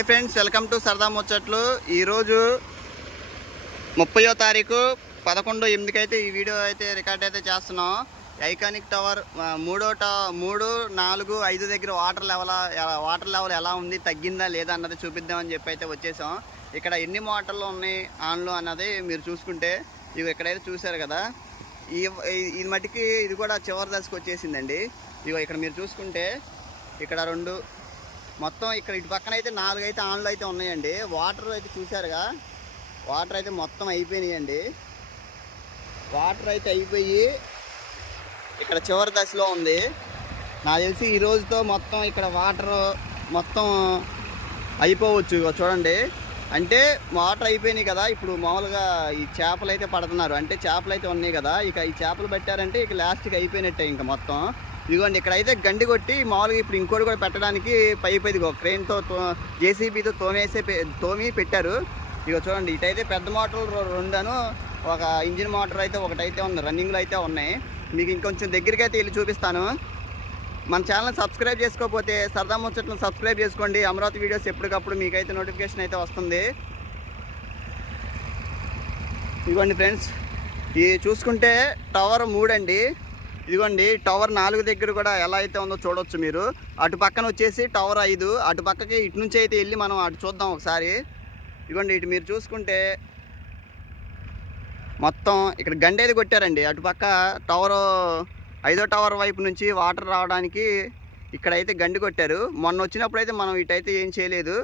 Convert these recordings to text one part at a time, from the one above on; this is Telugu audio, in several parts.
హాయ్ ఫ్రెండ్స్ వెల్కమ్ టు సరదా ముచ్చట్లు. ఈరోజు ముప్పయో తారీఖు పదకొండు ఎనిమిదికి అయితే ఈ వీడియో అయితే రికార్డ్ అయితే చేస్తున్నాం. ఐకానిక్ టవర్ మూడో టా మూడు నాలుగు ఐదు దగ్గర వాటర్ లెవెల్ వాటర్ లెవెల్ ఎలా ఉంది తగ్గిందా లేదా అన్నది చూపిద్దామని చెప్పి అయితే వచ్చేసాం. ఇక్కడ ఎన్ని మోటార్లు ఉన్నాయి ఆన్లో అన్నది మీరు చూసుకుంటే ఇవి ఎక్కడైతే చూశారు కదా ఈ ఈ- ఇది మట్టికి ఇది కూడా చివరి దశకు వచ్చేసిందండి. ఇవి ఇక్కడ మీరు చూసుకుంటే ఇక్కడ రెండు మొత్తం ఇక్కడ ఇటు పక్కన అయితే నాలుగు అయితే ఆన్లు అయితే ఉన్నాయండి. వాటర్ అయితే చూసారుగా వాటర్ అయితే మొత్తం అయిపోయినాయండి. వాటర్ అయితే అయిపోయి ఇక్కడ చివరి దశలో ఉంది. నాకు తెలిసి ఈ రోజుతో మొత్తం ఇక్కడ వాటర్ మొత్తం అయిపోవచ్చు చూడండి. అంటే వాటర్ అయిపోయినాయి కదా ఇప్పుడు మామూలుగా ఈ చేపలు అయితే పడుతున్నారు. అంటే చేపలు అయితే ఉన్నాయి కదా ఇక ఈ చేపలు పెట్టారంటే ఇక లాస్ట్కి అయిపోయినట్టే ఇంకా మొత్తం. ఇదిగోండి ఇక్కడైతే గండి కొట్టి మామూలుగా ఇప్పుడు ఇంకోటి కూడా పెట్టడానికి పైప్ ఇది క్రెయిన్తో జేసీబీతో తోమేసే తోమి పెట్టారు. ఇక చూడండి ఇటైతే పెద్ద మోటార్లు రెండును ఒక ఇంజిన్ మోటార్ అయితే ఒకటైతే ఉంది రన్నింగ్లో అయితే ఉన్నాయి. మీకు ఇంకొంచెం దగ్గరికి అయితే వెళ్ళి చూపిస్తాను. మన ఛానల్ సబ్స్క్రైబ్ చేసుకోకపోతే సరదా ముచ్చట్లను సబ్స్క్రైబ్ చేసుకోండి. అమరావతి వీడియోస్ ఎప్పటికప్పుడు మీకైతే నోటిఫికేషన్ అయితే వస్తుంది. ఇదిగోండి ఫ్రెండ్స్ ఇది చూసుకుంటే టవర్ మూడండి. ఇదిగోండి టవర్ నాలుగు దగ్గర కూడా ఎలా అయితే ఉందో చూడొచ్చు మీరు. అటు పక్కన వచ్చేసి టవర్ ఐదు అటు పక్కకి ఇటు నుంచి అయితే వెళ్ళి మనం అటు చూద్దాం ఒకసారి. ఇదిగోండి ఇటు మీరు చూసుకుంటే మొత్తం ఇక్కడ గండేది కొట్టారండి. అటు పక్క ఐదో టవర్ వైపు నుంచి వాటర్ రావడానికి ఇక్కడైతే గండి కొట్టారు. మొన్న వచ్చినప్పుడు అయితే మనం ఇటైతే ఏం చేయలేదు.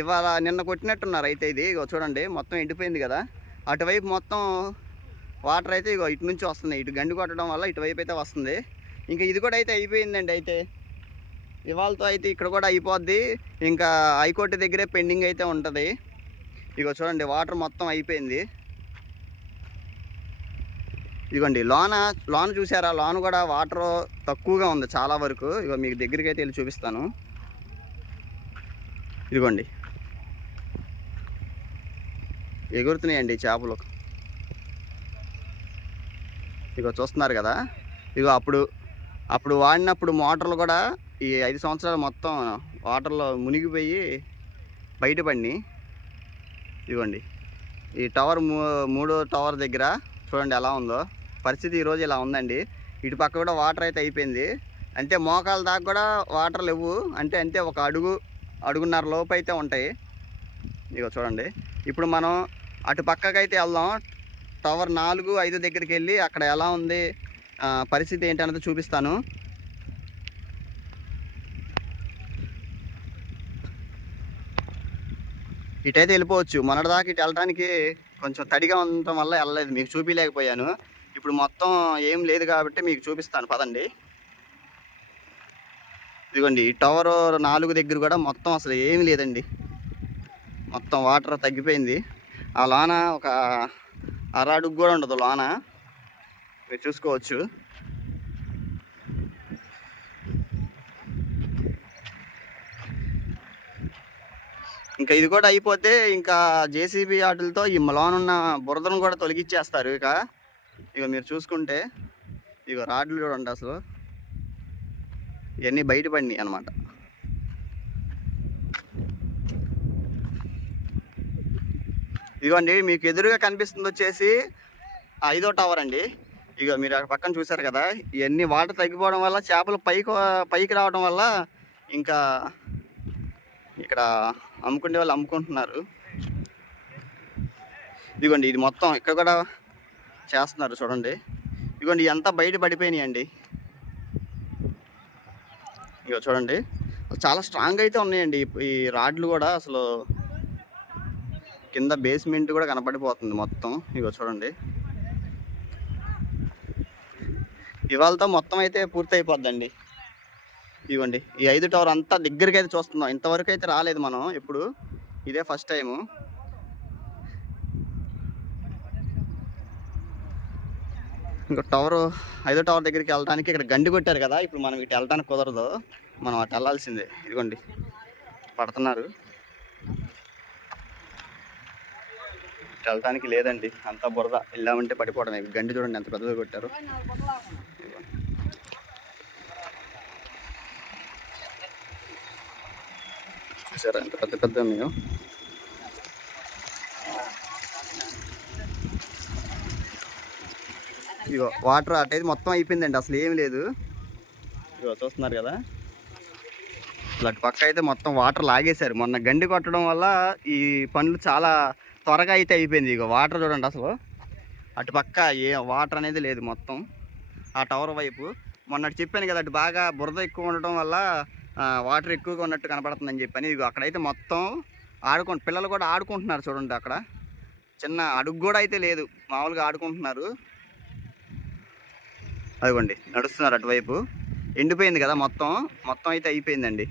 ఇవాళ నిన్న కొట్టినట్టున్నారు అయితే ఇది. ఇగో చూడండి మొత్తం ఎండిపోయింది కదా. అటువైపు మొత్తం వాటర్ అయితే ఇగో ఇటు నుంచి వస్తుంది. ఇటు గండి కొట్టడం వల్ల ఇటువైపు అయితే వస్తుంది. ఇంకా ఇది కూడా అయితే అయిపోయిందండి అయితే. ఇవాళతో అయితే ఇక్కడ కూడా అయిపోద్ది. ఇంకా హైకోర్టు దగ్గరే పెండింగ్ అయితే ఉంటుంది. ఇగో చూడండి వాటర్ మొత్తం అయిపోయింది. ఇదిగోండి లోన లోన చూసారా? లోన కూడా వాటర్ తక్కువగా ఉంది చాలా వరకు. ఇగో మీకు దగ్గరికి అయితే వెళ్ళి చూపిస్తాను. ఇదిగోండి. ఎగురుతున్నాయండి చేపలు. ఇగో చూస్తున్నారు కదా? ఇగో అప్పుడు అప్పుడు వాడినప్పుడు మోటార్లు కూడా ఈ ఐదు సంవత్సరాలు మొత్తం వాటర్లో మునిగిపోయి బయటపడి ఇదిగోండి. ఈ టవర్ మూ మూడో టవర్ దగ్గర చూడండి ఎలా ఉందో. పరిస్థితి ఈరోజు ఇలా ఉందండి. ఇటు పక్క కూడా వాటర్ అయితే అయిపోయింది. అంటే మోకాల దాకా కూడా వాటర్ లేవు. అంటే అంతే ఒక అడుగు అడుగున్నర లోపు అయితే ఉంటాయి. ఇక చూడండి. ఇప్పుడు మనం అటు పక్కకైతే వెళ్దాం. టవర్ నాలుగు ఐదు దగ్గరికి వెళ్ళి అక్కడ ఎలా ఉంది పరిస్థితి పరిస్థితి అనేది చూపిస్తాను. ఇటైతే వెళ్ళిపోవచ్చు. మొన్నటిదాకా ఇటు వెళ్ళడానికి కొంచెం తడిగా ఉండటం వల్ల వెళ్ళలేదు. మీకు చూపించలేకపోయాను. ఇప్పుడు మొత్తం ఏం లేదు కాబట్టి మీకు చూపిస్తాను. పదండి. ఇదిగోండి టవర్ నాలుగు దగ్గర కూడా మొత్తం అసలు ఏమీ లేదండి. మొత్తం వాటర్ తగ్గిపోయింది. ఆ లోన ఒక అర అడుగు కూడా ఉండదు లోన. మీరు చూసుకోవచ్చు. ఇంకా ఇది కూడా అయిపోతే ఇంకా జేసీబీ ఆటలతో ఈ లోనున్న బురదను కూడా తొలగించేస్తారు ఇక. ఇక మీరు చూసుకుంటే ఇక రాడ్లు చూడండి అసలు. ఇవన్నీ బయటపడినాయి అనమాట ఇదిగోండి మీకు ఎదురుగా కనిపిస్తుంది వచ్చేసి ఐదో టవర్ అండి. ఇక మీరు అక్కడ పక్కన చూసారు కదా ఇవన్నీ వాటర్ తగ్గిపోవడం వల్ల చేపలు పైకి పైకి రావడం వల్ల ఇంకా ఇక్కడ అమ్ముకునే వాళ్ళు అమ్ముకుంటున్నారు. ఇదిగోండి ఇది మొత్తం ఇక్కడ కూడా చేస్తున్నారు చూడండి. ఇదిగోండి ఎంత బయట పడిపోయినాయండి. ఇగో చూడండి. చాలా స్ట్రాంగ్ అయితే ఉన్నాయండి. ఈ- ఈ రాడ్లు కూడా అసలు కింద బేస్మెంట్ కూడా కనపడిపోతుంది మొత్తం. ఇగో చూడండి. ఇవాళతో మొత్తం అయితే పూర్తి అయిపోద్దండి ఇవ్వండి ఈ ఐదు టవర్ అంతా దగ్గరికి అయితే చూస్తున్నాం. ఇంతవరకు అయితే రాలేదు మనం. ఇప్పుడు ఇదే ఫస్ట్ టైము ఇంకా టవర్ ఐదో టవర్ దగ్గరికి వెళ్ళడానికి ఇక్కడ గండి కొట్టారు కదా ఇప్పుడు మనం ఇటు వెళ్ళడానికి కుదరదు. మనం అటు వెళ్ళాల్సిందే. ఇదిగోండి. పడుతున్నారు. ఇటు వెళ్ళడానికి లేదండి. అంతా బురద. వెళ్ళామంటే పడిపోవడం గండి చూడండి ఎంత పెద్దగా కొట్టారు. సరే అంత పెద్ద పెద్ద మేము ఇగో వాటర్ అటైతే మొత్తం అయిపోయిందండి అసలు ఏం లేదు. ఇగో చూస్తున్నారు కదా? అటు పక్క అయితే మొత్తం వాటర్ లాగేశారు. మొన్న గండి కొట్టడం వల్ల ఈ పనులు చాలా త్వరగా అయితే అయిపోయింది. ఇగో వాటర్ చూడండి అసలు. అటు పక్క ఏ వాటర్ అనేది లేదు మొత్తం. ఆ టవర్ వైపు. మొన్నటి చెప్పాను కదా అటు బాగా బురద ఎక్కువ ఉండటం వల్ల వాటర్ ఎక్కువగా ఉన్నట్టు కనపడుతుందని చెప్పని. ఇదిగో అక్కడైతే మొత్తం ఆడుకు పిల్లలు కూడా ఆడుకుంటున్నారు చూడండి అక్కడ. చిన్న అడుగు కూడా అయితే లేదు. మామూలుగా ఆడుకుంటున్నారు. అదిగోండి నడుస్తున్నారు అటువైపు. ఎండిపోయింది కదా మొత్తం. మొత్తం అయితే అయిపోయిందండి.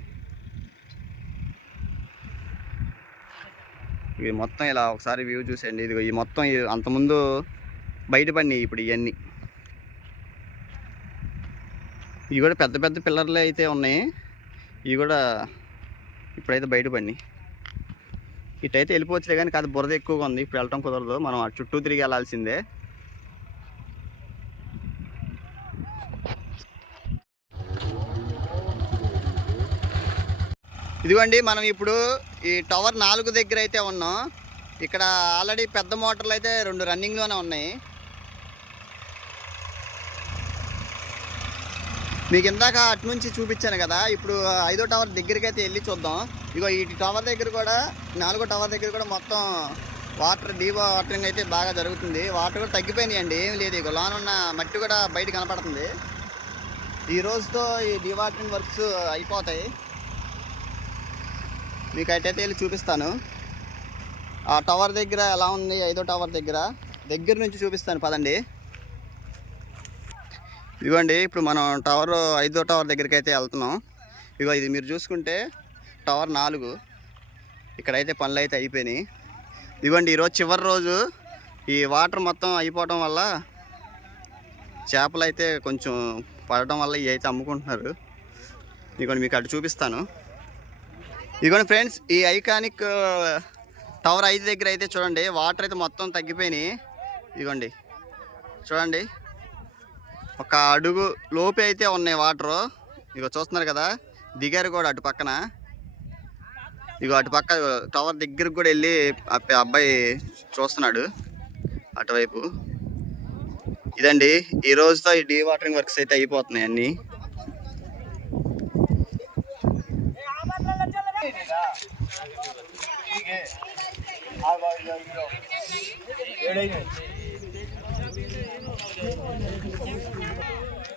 ఇది మొత్తం ఇలా ఒకసారి వ్యూ చూసేయండి. ఇదిగో ఈ మొత్తం అంతకుముందు బయటపడినాయి ఇప్పుడు ఇవన్నీ ఇవి కూడా పెద్ద పెద్ద పిల్లర్లే అయితే ఉన్నాయి. ఇవి కూడా ఇప్పుడైతే బయటపడినాయి ఇటైతే వెళ్ళిపోవచ్చులే కానీ కాదు బురద ఎక్కువగా ఉంది. ఇప్పుడు వెళ్ళటం కుదరదు. మనం చుట్టూ తిరిగి వెళ్ళాల్సిందే. ఇదిగోండి మనం ఇప్పుడు ఈ టవర్ నాలుగు దగ్గర అయితే ఉన్నాం. ఇక్కడ ఆల్రెడీ పెద్ద మోటార్లు అయితే రెండు రన్నింగ్లోనే ఉన్నాయి. మీకు ఇందాక అటు నుంచి చూపించాను కదా ఇప్పుడు ఐదో టవర్ దగ్గరికి అయితే వెళ్ళి చూద్దాం. ఇగో ఈ టవర్ దగ్గర కూడా నాలుగో టవర్ దగ్గర కూడా మొత్తం వాటర్ డీ వాటరింగ్ అయితే బాగా జరుగుతుంది. వాటర్ కూడా తగ్గిపోయినాయండి ఏం లేదు. ఇక లోన ఉన్న మట్టి కూడా బయట కనపడుతుంది. ఈ రోజుతో ఈ డీ వాటరింగ్ వర్క్స్ అయిపోతాయి. మీకు అయితే వెళ్ళి చూపిస్తాను. ఆ టవర్ దగ్గర ఎలా ఉంది? ఐదో టవర్ దగ్గర. దగ్గర నుంచి చూపిస్తాను పదండి. ఇదిగోండి ఇప్పుడు మనం టవర్ ఐదో టవర్ దగ్గరికి అయితే వెళ్తున్నాం. ఇగో ఇది మీరు చూసుకుంటే టవర్ నాలుగు. ఇక్కడైతే పనులు అయితే అయిపోయినాయి. ఇదిగోండి ఈరోజు చివరి రోజు. ఈ వాటర్ మొత్తం అయిపోవడం వల్ల చేపలు అయితే కొంచెం పడటం వల్ల ఇవి అయితే అమ్ముకుంటున్నారు. ఇదిగోండి మీకు అటు చూపిస్తాను. ఇదిగోండి ఫ్రెండ్స్ ఈ ఐకానిక్ టవర్ ఐదు దగ్గర అయితే చూడండి వాటర్ అయితే మొత్తం తగ్గిపోయినాయి. ఇదిగోండి చూడండి ఒక అడుగు లోపే అయితే ఉన్నాయి వాటరు. ఇగో చూస్తున్నారు కదా దిగారు కూడా అటు పక్కన. ఇగో అటు పక్క టవర్ దగ్గరకు కూడా వెళ్ళి అబ్బాయి చూస్తున్నాడు అటువైపు. ఇదండి ఈ రోజుతో ఈ డీ వాటరింగ్ వర్క్స్ అయితే అయిపోతున్నాయి అన్నీ.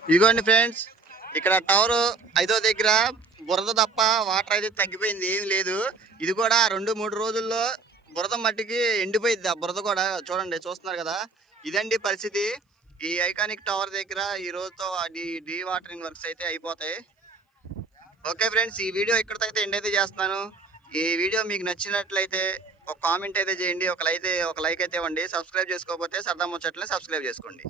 ఇదిగోండి ఫ్రెండ్స్ ఇక్కడ టవర్ ఐదో దగ్గర బురద తప్ప వాటర్ అయితే తగ్గిపోయింది ఏం లేదు. ఇది కూడా రెండు మూడు రోజుల్లో బురద మట్టికి ఎండిపోయింది ఆ బురద కూడా. చూడండి చూస్తున్నారు కదా. ఇదండి పరిస్థితి. ఈ ఐకానిక్ టవర్ దగ్గర ఈ రోజుతో డీ డీ వాటరింగ్ వర్క్స్ అయితే అయిపోతాయి. ఓకే ఫ్రెండ్స్ ఈ వీడియో ఇక్కడితో అయితే ఎండ్ అయితే చేస్తున్నాను. ఈ వీడియో మీకు నచ్చినట్లయితే ఒక కామెంట్ అయితే చేయండి ఒక లైక్ ఒక లైక్ అయితే ఇవ్వండి. సబ్స్క్రైబ్ చేసుకోకపోతే సరదా ముచ్చట్లని సబ్స్క్రైబ్ చేసుకోండి.